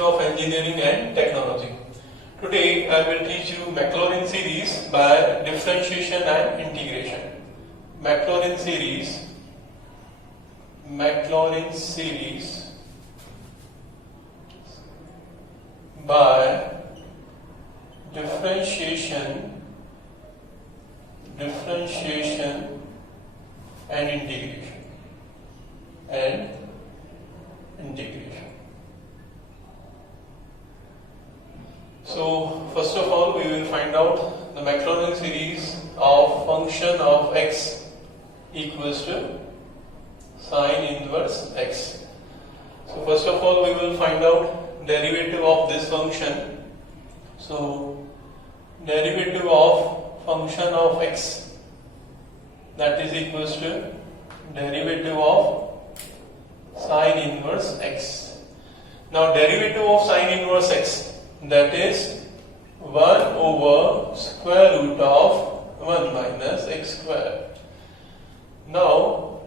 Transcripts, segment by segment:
of Engineering and Technology. Today I will teach you Maclaurin series by differentiation and integration. Maclaurin series by differentiation and integration. So first of all we will find out the Maclaurin series of function of x equals to sine inverse x. So first of all we will find out derivative of this function. So derivative of function of x, that is equals to derivative of sine inverse x. Now derivative of sine inverse x, that is 1 over square root of 1 minus x square. Now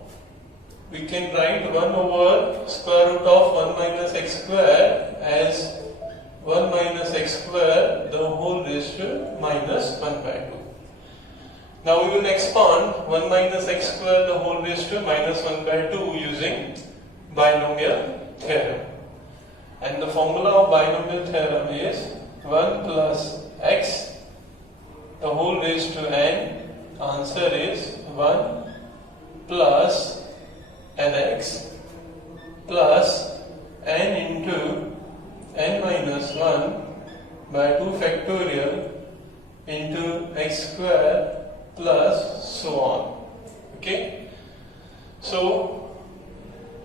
we can write 1 over square root of 1 minus x square as 1 minus x square the whole raised to minus 1 by 2. Now we will expand 1 minus x square the whole raised to minus 1 by 2 using binomial theorem. And the formula of binomial theorem is 1 plus x the whole raised to n. Answer is 1 plus nx plus n into n minus 1 by 2 factorial into x square plus so on. Okay. So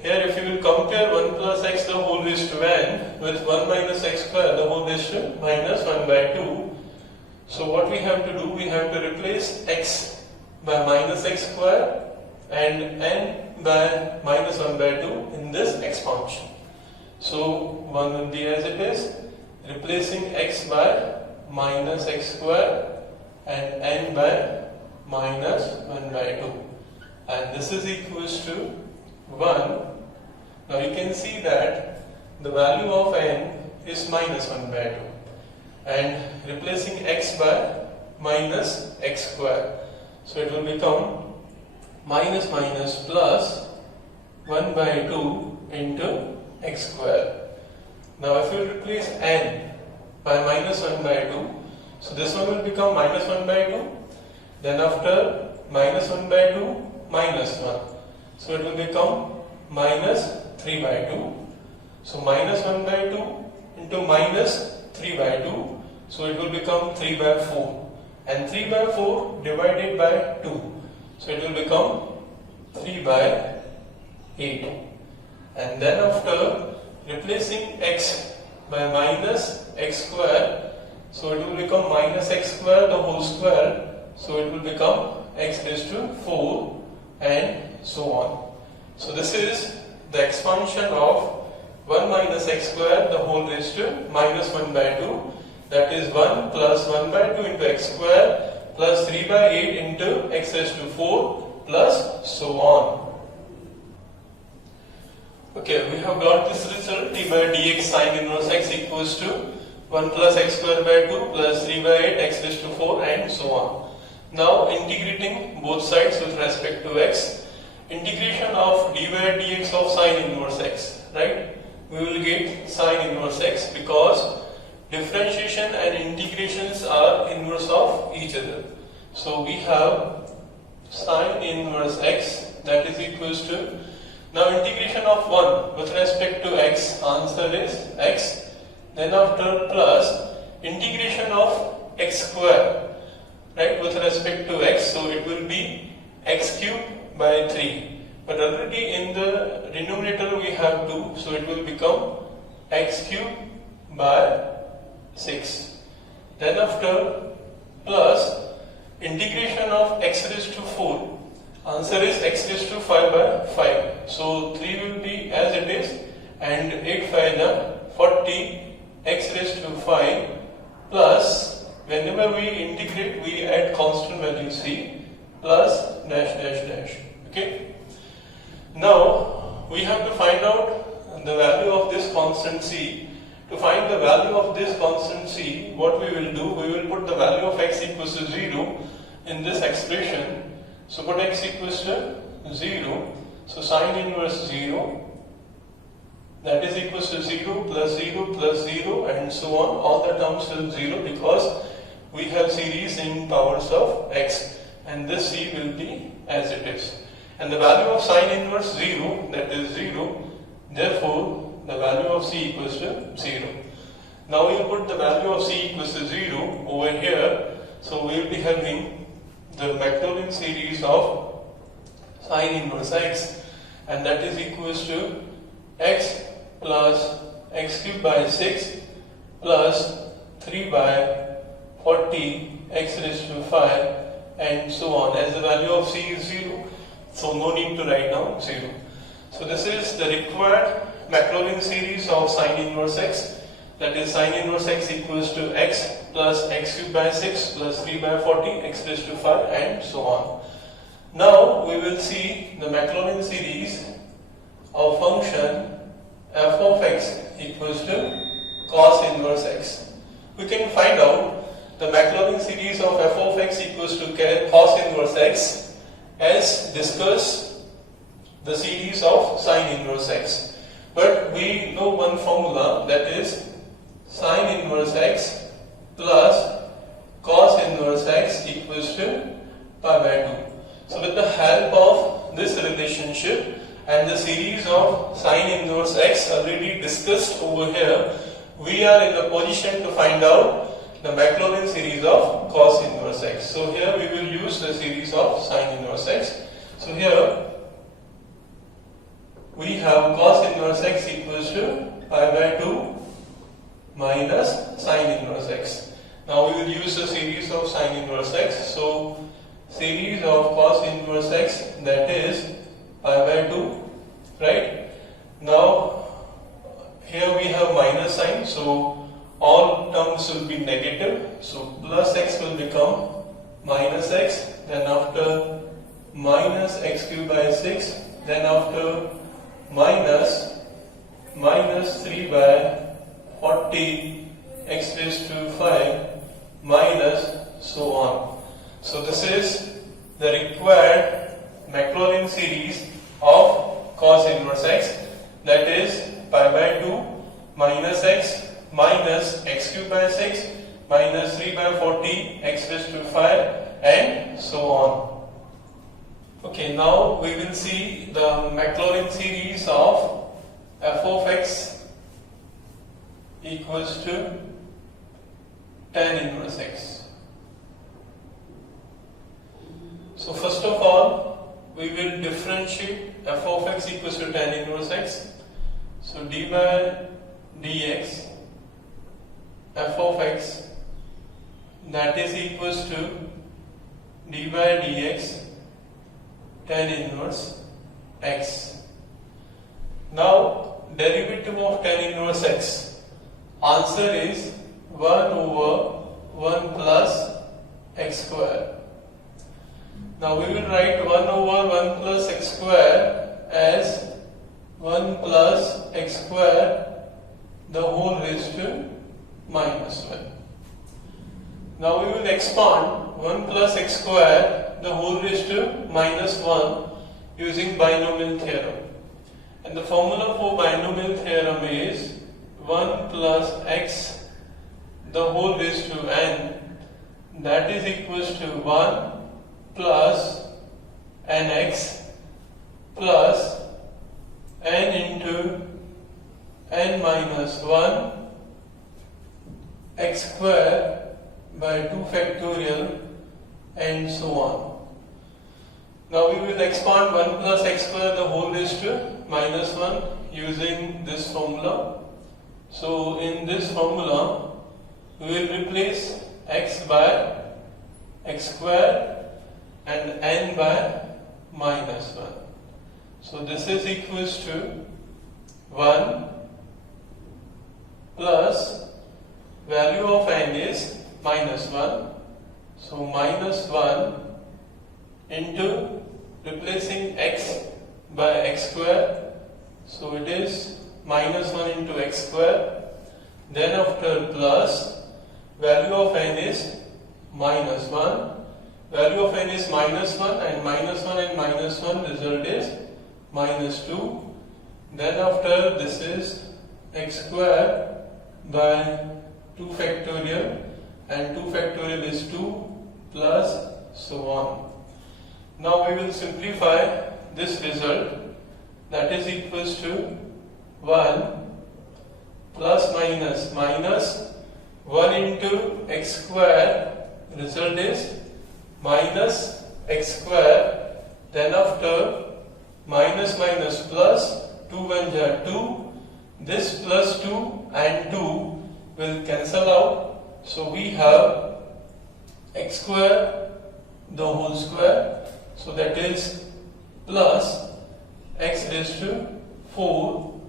here if you will compare 1 plus x the whole raised to n with 1 minus x square the whole raised to minus 1 by 2. So what we have to do, we have to replace x by minus x square and n by minus 1 by 2 in this expansion. So 1 will be as it is, replacing x by minus x square and n by minus 1 by 2, and this is equals to 1. Now you can see that the value of n is minus 1 by 2 and replacing x by minus x square. So it will become minus minus plus 1 by 2 into x square. Now if you replace n by minus 1 by 2, so this one will become minus 1 by 2, then after minus 1 by 2 minus 1, so it will become minus 3 by 2. So minus 1 by 2 into minus 3 by 2, so it will become 3 by 4, and 3 by 4 divided by 2, so it will become 3 by 8. And then after replacing x by minus x square, so it will become minus x square the whole square, so it will become x raised to 4 and so on. So this is the expansion of 1 minus x square the whole raised to minus 1 by 2, that is 1 plus 1 by 2 into x square plus 3 by 8 into x raised to 4 plus so on. Okay, we have got this result, d by dx sine inverse x equals to 1 plus x square by 2 plus 3 by 8 x raised to 4 and so on. Now integrating both sides with respect to x, integration of d by dx of sine inverse x, right? We will get sine inverse x because differentiation and integrations are inverse of each other. So we have sine inverse x, that is equals to, now integration of 1 with respect to x, answer is x, then after plus integration of x square, right, with respect to x, so it will be x cubed by 3, but already in the denominator we have 2, so it will become x cubed by 6. Then after plus integration of x raised to 4, answer is x raised to 5 by 5, so 3 will be as it is, and 8 5 are 40, x raised to 5 plus, whenever we integrate we add constant value c plus dash dash dash. Okay. Now we have to find out the value of this constant c To find the value of this constant c, what we will do, we will put the value of x equals to 0 in this expression. So put x equals to 0. So sine inverse 0, that is equals to 0 plus 0 plus 0 and so on. All the terms will 0 because we have series in powers of x, and this c will be as it is. And the value of sine inverse 0, that is 0, therefore the value of c equals to 0. Now we will put the value of c equals to 0 over here. So we will be having the Maclaurin series of sine inverse x, and that is equals to x plus x cubed by 6 plus 3 by 40 x raised to 5 and so on, as the value of c is 0, so no need to write down 0. So this is the required Maclaurin series of sine inverse x, that is sine inverse x equals to x plus x cubed by 6 plus 3 by 40 x raised to 5 and so on. Now we will see the Maclaurin series of function f of x equals to cos inverse x. We can find out the Maclaurin series of f of x equals to cos inverse x as discussed the series of sine inverse x. But we know one formula, that is sine inverse x plus cos inverse x equals to pi by 2. So with the help of this relationship and the series of sine inverse x already discussed over here, we are in a position to find out the Maclaurin series of cos inverse x. So here we will use the series of sine inverse x. So here we have cos inverse x equals to pi by 2 minus sine inverse x. Now we will use the series of sine inverse x. So series of cos inverse x, that is pi by 2, right? Now here we have minus sign, so all terms will be negative. So plus x will become minus x, then after minus x cubed by 6, then after minus 3 by 40 x raised to 5 minus so on. So this is the required Maclaurin series of cos inverse x, that is pi by 2 minus x minus x cubed by 6 minus 3 by 40 x raised to 5 and so on. Okay, now we will see the Maclaurin series of f of x equals to tan inverse x. So first of all, we will differentiate f of x equals to tan inverse x. So d by dx f of x, that is equals to d by dx tan inverse x. Now derivative of tan inverse x, answer is 1 over 1 plus x square. Now we will write 1 over 1 plus x square as 1 plus x square the whole raised to minus 1. Now we will expand 1 plus x square the whole raised to minus 1 using binomial theorem. And the formula for binomial theorem is 1 plus x the whole raised to n, that is equals to 1 plus nx plus n into n minus 1 x square by 2 factorial and so on. Now we will expand 1 plus x square the whole raised to minus 1 using this formula. So in this formula we will replace x by x square and n by minus 1. So this is equals to 1 plus value of n is minus 1. So minus 1 into replacing x by x square. So it is minus 1 into x square then after plus, value of n is minus 1, value of n is minus 1 and minus 1 and minus 1 result is minus 2, then after this is x square by 2 factorial and 2 factorial is 2 plus so on. Now we will simplify this result, that is equals to 1 plus minus 1 into x square, result is minus x square, then after minus plus 2 1 are 2, this plus 2 and 2 will cancel out, so we have x square the whole square, so that is plus x raised to 4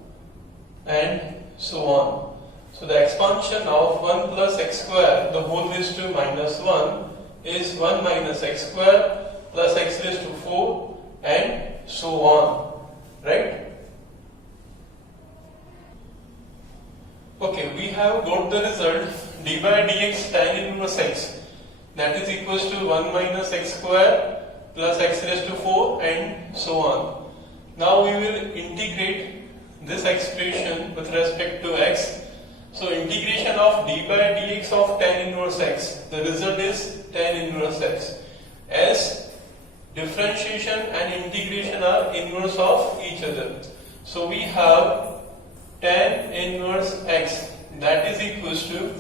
and so on. So the expansion of 1 plus x square the whole raised to minus 1 is 1 minus x square plus x raised to 4 and so on, right? Okay, we have got the result d by dx tan inverse x, that is equals to 1 minus x square plus x raised to 4 and so on. Now we will integrate this expression with respect to x. So integration of d by dx of tan inverse x, the result is tan inverse x, as differentiation and integration are inverse of each other. So we have tan inverse x, that is equals to,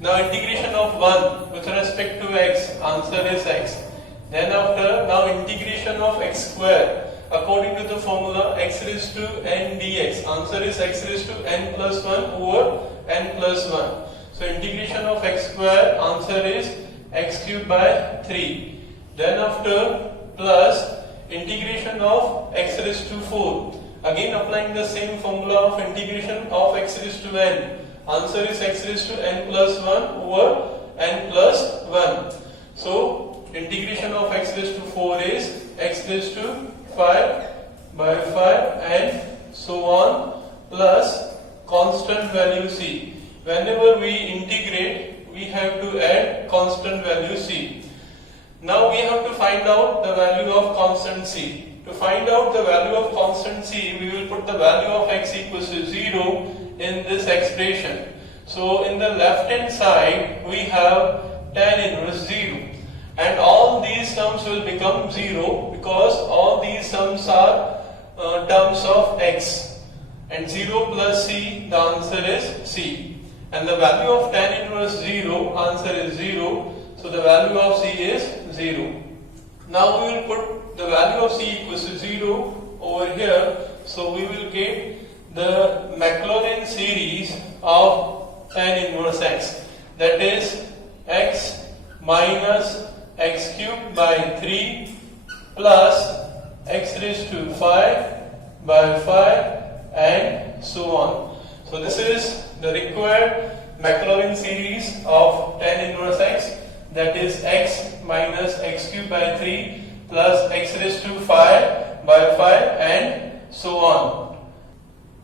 now integration of 1 with respect to x, answer is x. Then after, now integration of x square according to the formula x raised to n dx, answer is x raised to n plus 1 over n plus 1. So integration of x square, answer is x cubed by 3. Then after plus integration of x raised to 4, again applying the same formula of integration of x raised to n, answer is x raised to n plus 1 over n plus 1. So integration of x raised to 4 is x raised to 5 by 5 and so on, plus constant value c. Whenever we integrate, we have to add constant value c. Now we have to find out the value of constant c. To find out the value of constant c, we will put the value of x equals to 0 in this expression. So in the left hand side, we have tan inverse 0. And all these terms will become 0 because all these terms are terms of x. And 0 plus c, the answer is c. And the value of tan inverse 0, answer is 0. So the value of c is 0. Now we will put the value of c equals to 0 over here. So we will get the Maclaurin series of tan inverse x, that is x minus x cubed by 3 plus x raised to 5 by 5 and so on. So this is the required Maclaurin series of tan inverse x, that is x minus x cubed by 3 plus x raised to 5 by 5 and so on.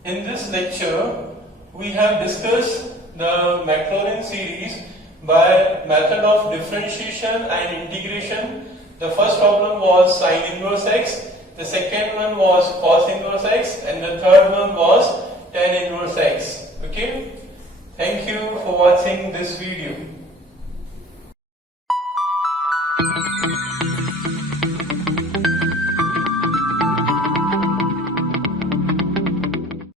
In this lecture, we have discussed the Maclaurin series by method of differentiation and integration. The first problem was sin inverse x, the second one was cos inverse x, and the third one was tan inverse x. Okay? Thank you for watching this video.